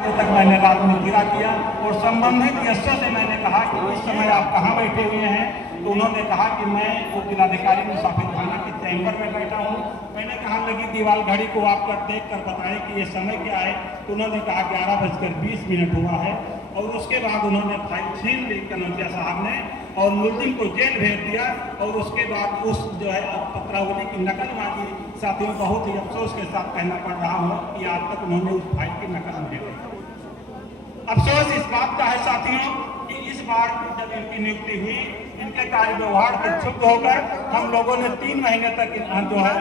तक मैंने रात में गिरा किया और संबंधित एसओ से मैंने कहा कि इस समय आप कहाँ बैठे हुए हैं। तो उन्होंने कहा कि मैं जिलाधिकारी मुसाफिर खाना के चैम्बर में बैठा हूँ। मैंने कहा लगी दीवार घड़ी को आप देख कर बताएं कि ये समय क्या है। तो उन्होंने कहा 11:20 हुआ है और उसके बाद उन्होंने फाइल छीन ली कनौजिया साहब ने और मुलजिम को जेल भेज दिया। और उसके बाद उस जो है पत्रावली की नकल मांगी। साथियों, बहुत ही अफसोस के साथ कहना पड़ रहा हूँ कि आज तक उन्होंने उस फाइल की नकल नहीं दी। अफसोस इस बात का है साथियों कि इस बार जब इनकी नियुक्ति हुई, इनके कार्य व्यवहार से क्षुब्ध होकर हम लोगों ने 3 महीने तक जो है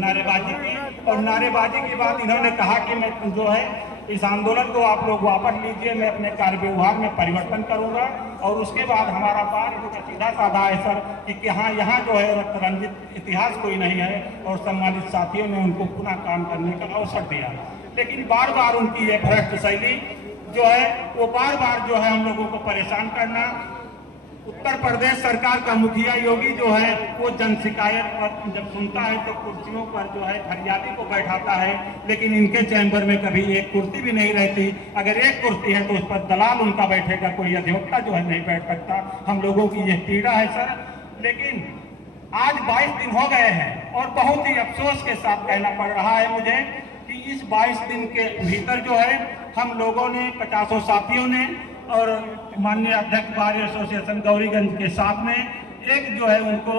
नारेबाजी की। और नारेबाजी के बाद इन्होंने कहा कि मैं जो है इस आंदोलन को आप लोग वापस लीजिए, मैं अपने कार्य व्यवहार में परिवर्तन करूंगा। और उसके बाद हमारा कार्य सीधा साधा है सर कि यहाँ जो है रंजित इतिहास कोई नहीं है। और सम्मानित साथियों ने उनको पुनः काम करने का अवसर दिया, लेकिन बार बार उनकी ये भ्रष्ट शैली जो है वो बार बार जो है हम लोगों को परेशान करना। उत्तर प्रदेश सरकार का मुखिया योगी जो है वो जन शिकायत और जब सुनता है तो कुर्सियों पर जो है फरियादी को बैठाता है, लेकिन इनके चैम्बर में कभी एक कुर्सी भी नहीं रहती। अगर एक कुर्सी है तो उस पर दलाल उनका बैठेगा, कोई अधिवक्ता जो है नहीं बैठ सकता। हम लोगों की यह पीड़ा है सर। लेकिन आज 22 दिन हो गए हैं और बहुत ही अफसोस के साथ कहना पड़ रहा है मुझे कि इस 22 दिन के भीतर जो है हम लोगों ने 50 साथियों ने और माननीय अध्यक्ष बार एसोसिएशन गौरीगंज के साथ में एक जो है उनको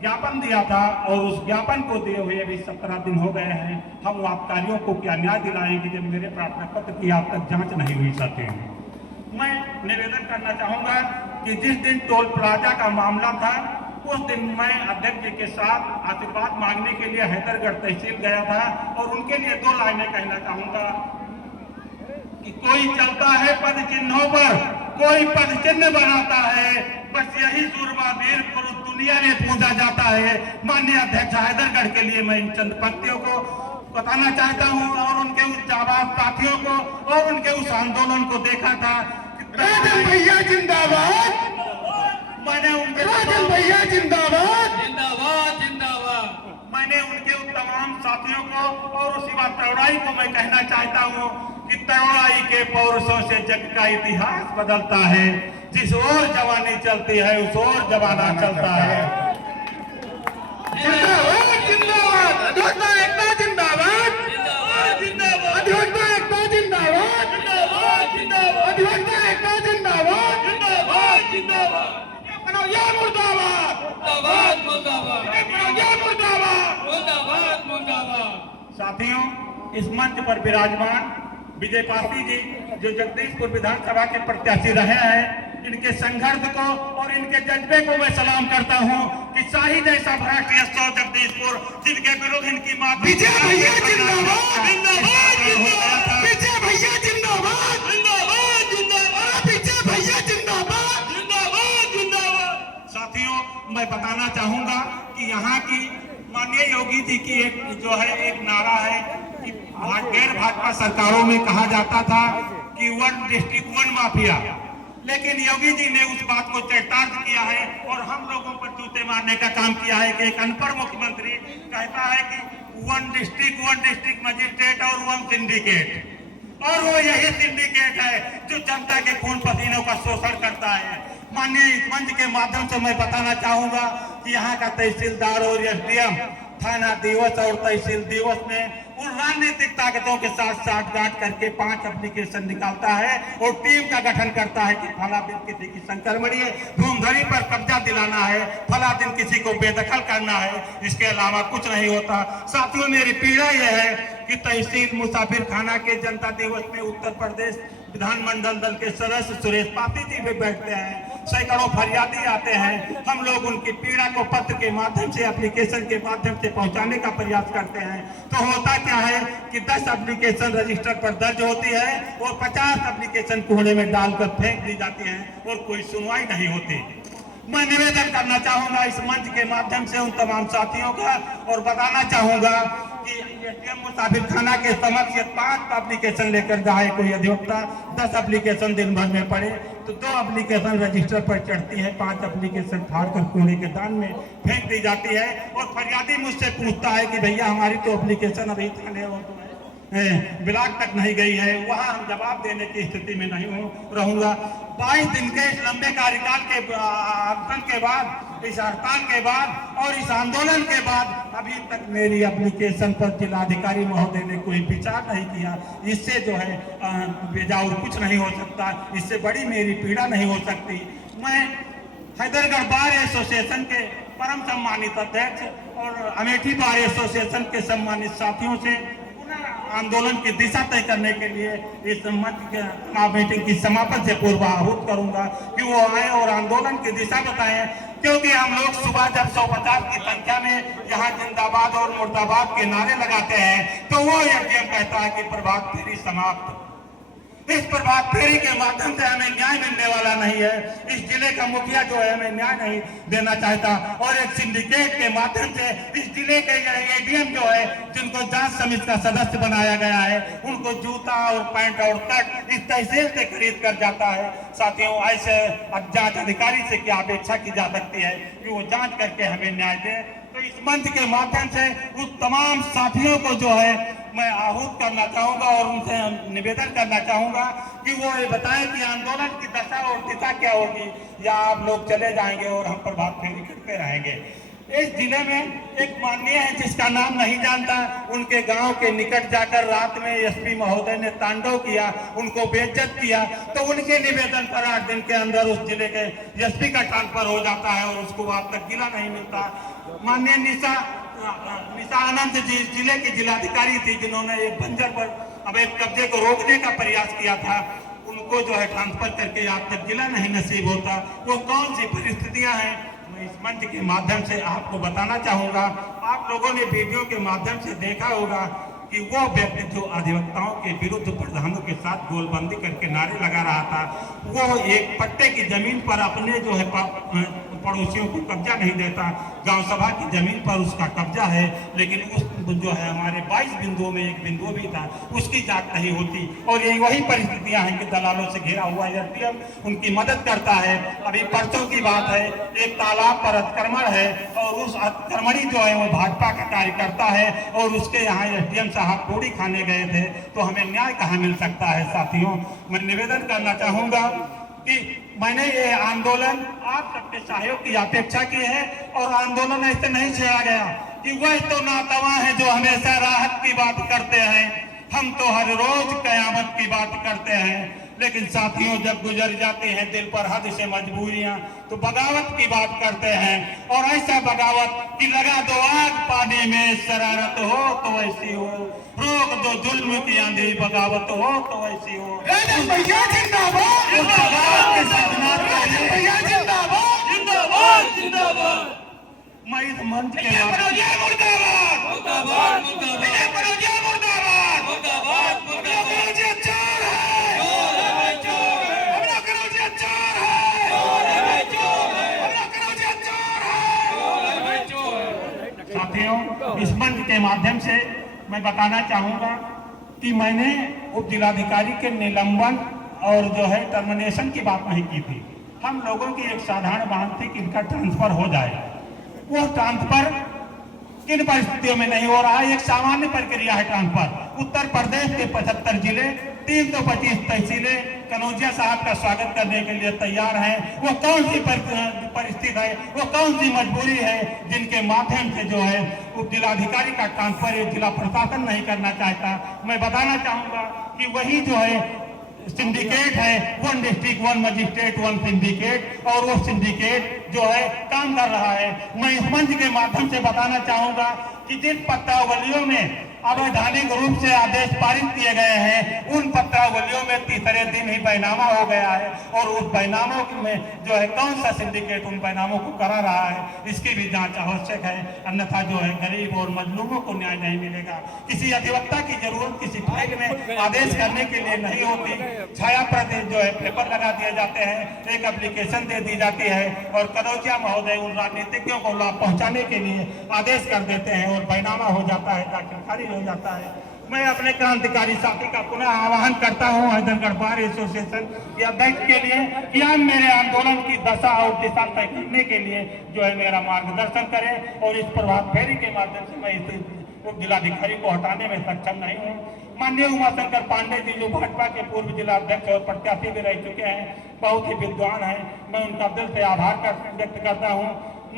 ज्ञापन दिया था और उस ज्ञापन को दिए हुए भी 17 दिन हो गए हैं। हम आबकारियों को क्या न्याय दिलाएंगे जब मेरे प्रार्थना पत्र की आज तक जांच नहीं हुई साथियों। मैं निवेदन करना चाहूंगा कि जिस दिन टोल प्लाजा का मामला था उस दिन मैं अध्यक्ष जी के साथ आशीर्वाद मांगने के लिए हैदरगढ़ तहसील गया था और उनके लिए 2 लाइनें कहना चाहूंगा कि कोई चलता है पद चिन्हों पर, कोई पद चिन्ह बनाता है, बस यही सूरमा वीर पुरुष दुनिया में पूजा जाता है। माननीय अध्यक्ष हैदरगढ़ के लिए मैं इन चंद पंक्तियों को बताना चाहता हूं और उनके उस जाबाज साथियों को और उनके उस आंदोलन को देखा था। राजन भैया जिंदाबाद, मैंने उनके राजन भैया जिंदाबाद, जिंदाबाद जिंदाबाद। मैंने उनके उन तमाम साथियों को और उसी बात तरोड़ाई को मैं कहना चाहता हूं कि तरोड़ाई के पौरुषों से जग का इतिहास बदलता है। जिस ओर जवानी चलती है उस ओर जमाना चलता है। जिंदाबाद जिंदाबाद, अधिवक्ता एकता जिंदाबाद, जिंदाबाद अधिवक्ता एकता जिंदाबाद, अधिवक्ता एकता जिंदाबाद, जिंदाबाद कनौजिया मुर्दाबाद, कनौजिया मुर्दाबाद। साथियों, इस मंच पर विराजमान विजय पासी जी जो जगदीशपुर विधानसभा के प्रत्याशी रहे हैं, इनके संघर्ष को और इनके जज्बे को मैं सलाम करता हूं कि शाही जैसा भ्रष्ट एसओ जगदीशपुर जिनके विरुद्ध इनकी मां विजय भैया जिंदाबाद, विजय भैया जिंदाबाद, विजय भैया जिंदाबाद। साथियों, मैं बताना चाहूंगा कि यहाँ की माननीय योगी जी की एक नारा है कि गैर भाजपा सरकारों में कहा जाता था कि 1 डिस्ट्रिक्ट 1 माफिया, लेकिन योगी जी ने उस बात को चरितार्थ किया है और हम लोगों पर जूते मारने का काम किया है कि एक अनपढ़ मुख्यमंत्री कहता है कि 1 डिस्ट्रिक्ट मजिस्ट्रेट और 1 सिंडिकेट, और वो यही सिंडिकेट है जो जनता के खून पसीनों का शोषण करता है। माननीय इस मंच के माध्यम से मैं बताना चाहूंगा कि यहाँ का तहसीलदार और एसडीएम थाना दिवस और तहसील दिवस में उन राजनीतिक ताकतों के साथ साठगांठ करके 5 एप्लीकेशन निकालता है और टीम का गठन करता है कि फला दिन किसी की संक्रमणीय धूमधड़ी पर कब्जा दिलाना है, फला दिन किसी को बेदखल करना है, इसके अलावा कुछ नहीं होता। साथियों, मेरी पीड़ा यह है कि तहसील मुसाफिर खाना के जनता दिवस में उत्तर प्रदेश विधानमंडल दल के सदस्य सुरेश पासी जी भी बैठते हैं, सैकड़ों फरियादी आते हैं। हम लोग उनकी पीड़ा को पत्र के माध्यम से, एप्लीकेशन के माध्यम से पहुंचाने का प्रयास करते हैं। तो होता क्या है कि 10 एप्लीकेशन रजिस्टर पर दर्ज होती है और 50 एप्लीकेशन कूड़े में डालकर फेंक दी जाती है और कोई सुनवाई नहीं होती। मैं निवेदन करना चाहूंगा इस मंच के माध्यम से उन तमाम साथियों का और बताना चाहूंगा कि एसडीएम मुसाफिर खाना के समक्ष 5 एप्लीकेशन लेकर जाए कोई अधिवक्ता, 10 एप्लीकेशन दिन भर में पड़े तो 2 एप्लीकेशन रजिस्टर पर चढ़ती है, 5 एप्लीकेशन फाड़ कर कूड़े के दान में फेंक दी जाती है और फरियादी मुझसे पूछता है कि भैया हमारी तो एप्लीकेशन अभी थाने और ब्लॉक तक नहीं गई है, वहां हम जवाब देने की स्थिति में नहीं रहूंगा। 22 दिन के इस लंबे कार्यकाल के आंदोलन के बाद, इस हड़ताल के बाद और इस आंदोलन के बाद अभी तक मेरी एप्लीकेशन पर जिलाधिकारी महोदय ने कोई विचार नहीं किया। इससे जो है बेजाउर कुछ नहीं हो सकता, इससे बड़ी मेरी पीड़ा नहीं हो सकती। मैं हैदरगढ़ बार एसोसिएशन के परम सम्मानित अध्यक्ष और अमेठी बार एसोसिएशन के सम्मानित साथियों से आंदोलन की दिशा तय करने के लिए इस मीटिंग की समापन से पूर्व आहूत करूंगा कि वो आए और आंदोलन की दिशा बताएं, क्योंकि हम लोग सुबह जब 150 की संख्या में यहाँ जिंदाबाद और मुर्दाबाद के नारे लगाते हैं तो वो एडीएम कहता है कि प्रभात फेरी समाप्त। इस प्रभात फेरी के माध्यम से हमें न्याय मिलने वाला नहीं है। इस जिले का मुखिया जो है हमें न्याय नहीं देना चाहता और एक सिंडिकेट के माध्यम से इस जिले के एडीएम जो है, जिनको जांच समिति का सदस्य बनाया गया है, उनको जूता और पैंट और कट इस तहसील से खरीद कर जाता है। साथियों, ऐसे जांच अधिकारी से क्या अपेक्षा की जा सकती है कि वो जांच करके हमें न्याय दे। तो इस मंच के माध्यम से उस तमाम साथियों को जो है मैं आहूत करना चाहूंगा और उनसे निवेदन करना चाहूंगा कि वो ये बताएं कि आंदोलन की दशा और दिशा क्या होगी, या आप लोग चले जाएंगे और हम प्रभात फेरी करते रहेंगे। इस जिले में एक माननीय है जिसका नाम नहीं जानता, उनके गांव के निकट जाकर रात में एसपी महोदय ने तांडव किया, उनको बेइज्जत किया, तो उनके निवेदन पर 8 दिन के अंदर उस जिले के एसपी का ट्रांसफर हो जाता है और उसको अब तक जिला नहीं मिलता। माननीय निशा आनंद जी जिले की जिलाधिकारी थी, जिन्होंने एक बंजर पर अवैध कब्जे को रोकने का प्रयास किया था, उनको जो है ट्रांसफर करके आप तक जिला नहीं नसीब होता। वो कौन सी परिस्थितियां हैं, मैं इस मंच के माध्यम से आपको बताना चाहूंगा। आप लोगों ने वीडियो के माध्यम से देखा होगा कि वो व्यक्ति जो अधिवक्ताओं के विरुद्ध प्रधानों के साथ गोलबंदी करके नारे लगा रहा था, वो एक पट्टे की जमीन पर अपने जो है पड़ोसियों को कब्जा नहीं देता। गांव सभा की जमीन पर उसका कब्जा है, लेकिन उस जो है हमारे 22 बिंदुओं में एक बिंदु भी था, उसकी जांच नहीं होती। और ये वही परिस्थितियां हैं कि दलालों से घिरा हुआ एसडीएम उनकी मदद करता है। अभी परसों की बात है, एक तालाब पर अतिक्रमण है और उस अतिक्रमणी जो है वो भाजपा का कार्यकर्ता है और उसके यहाँ एसडीएम साहब पूरी खाने गए थे, तो हमें न्याय कहाँ मिल सकता है। साथियों, मैं निवेदन करना चाहूंगा कि मैंने ये आंदोलन आप सबके सहयोग की अपेक्षा की है और आंदोलन ऐसे नहीं छेड़ा गया कि वह तो नातवा है जो हमेशा राहत की बात करते हैं, हम तो हर रोज कयामत की बात करते हैं। लेकिन साथियों, जब गुजर जाती हैं दिल पर हद से मजबूरियां, तो बगावत की बात करते हैं। और ऐसा बगावत कि लगा दो आग पानी में, शरारत हो तो ऐसी हो, रोक दो जुल्म की आंधी, बगावत हो तो ऐसी हो। मैं इस मंच के साथियों, इस मंच के माध्यम से मैं बताना चाहूंगा कि मैंने उप जिलाधिकारी के निलंबन और जो है टर्मिनेशन की बात नहीं की थी। हम लोगों की एक साधारण मांग थी कि इनका ट्रांसफर हो जाए। वो ट्रांसफर किन परिस्थितियों में नहीं हो रहा है, एक सामान्य प्रक्रिया है ट्रांसफर। उत्तर प्रदेश के 75 जिले, 325 तहसीलें कनौजिया साहब का स्वागत करने के लिए तैयार हैं। वो कौन सी परिस्थिति है, वो कौन सी मजबूरी है जिनके माध्यम से जो है उप जिलाधिकारी का ट्रांसफर जिला प्रशासन नहीं करना चाहता। मैं बताना चाहूंगा कि वही जो है सिंडिकेट है, 1 डिस्ट्रिक्ट 1 मजिस्ट्रेट 1 सिंडिकेट, और वो सिंडिकेट जो है काम कर रहा है। मैं इस मंच के माध्यम से बताना चाहूंगा कि जिन पत्रावलियों में अवैधानिक रूप से आदेश पारित किए गए हैं, उन पत्रावलियों में तीसरे दिन ही बैनामा हो गया है और उस बैनामों में जो है कौन सा सिंडिकेट उन बैनामों को करा रहा है, इसकी भी जांच आवश्यक है। अन्यथा जो है गरीब और मजलूमों को न्याय नहीं मिलेगा। किसी अधिवक्ता की जरूरत किसी फाइल में आदेश करने के लिए नहीं होती। छाया प्रति जो है पेपर लगा दिए जाते हैं, एक एप्लीकेशन दे दी जाती है और कनौजिया महोदय उन राजनीतिज्ञों को लाभ पहुंचाने के लिए आदेश कर देते हैं और बैनामा हो जाता है, दाखिलकारी हो जाता है। मैं अपने क्रांतिकारी साथी का पुनः आह्वान करता हूं हैदरगढ़ बार एसोसिएशन के अध्यक्ष के लिए कि आप मेरे आंदोलन की दशा और दिशा तय करने के लिए जो है मेरा मार्गदर्शन करें और इस प्रभात फेरी के माध्यम से मैं इस उप जिलाधिकारी को हटाने में सक्षम नहीं हूं। माननीय उमाशंकर पांडे जी जो भाजपा के पूर्व जिला अध्यक्ष और प्रत्याशी भी रह चुके हैं, बहुत ही विद्वान हैं, मैं उनका दिल से आभार व्यक्त करता हूं।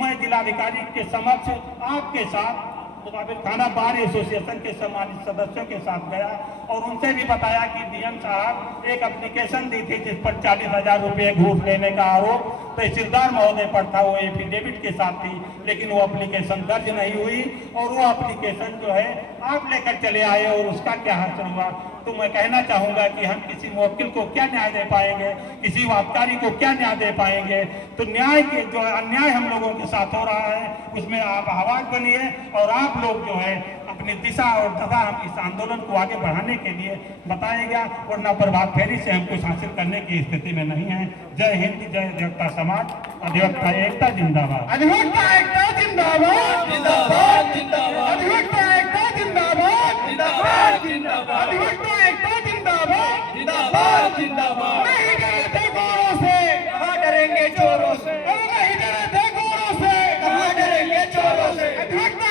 मैं जिलाधिकारी के समक्ष आपके साथ मुताबिक थाना बार एसोसिएशन के सम्मानित सदस्यों के साथ गया और उनसे भी बताया कि डीएम साहब एक एप्लीकेशन दी थी जिस पर 40,000 रुपये घूस लेने का आरोप तहसीलदार महोदय पर था, वो एफिडेविट के साथ थी, लेकिन वो एप्लीकेशन दर्ज नहीं हुई और वो एप्लीकेशन जो है आप लेकर चले आए और उसका क्या हासिल हुआ। तो मैं कहना चाहूंगा कि हम किसी मुवक्किल को क्या न्याय दे पाएंगे, किसी वादकारी को क्या न्याय दे पाएंगे। तो न्याय के जो अन्याय हम लोगों के साथ हो रहा है उसमें आप आवाज बनिए और आप लोग जो है अपनी दिशा और दशा हम इस आंदोलन को आगे बढ़ाने के लिए बताएगा, वरना प्रभात फेरी से हम कुछ हासिल करने की स्थिति में नहीं है। जय हिंद, जय अधिवक्ता समाज, अधिवक्ता एकता जिंदाबाद। अधिवक्ता एकता जिंदाबाद, जिंदाबाद जिंदाबाद अधिवक्ता एकता जिंदाबाद, जिंदाबाद जिंदाबाद अधिवक्ता एकता जिंदाबाद, जिंदाबाद जिंदाबाद। नहीं डरे थे गोरों से, कहाँ डरेंगे चोरों से, नहीं डरे थे गोरों से, कहाँ डरेंगे चोरों से। अधिवक्ता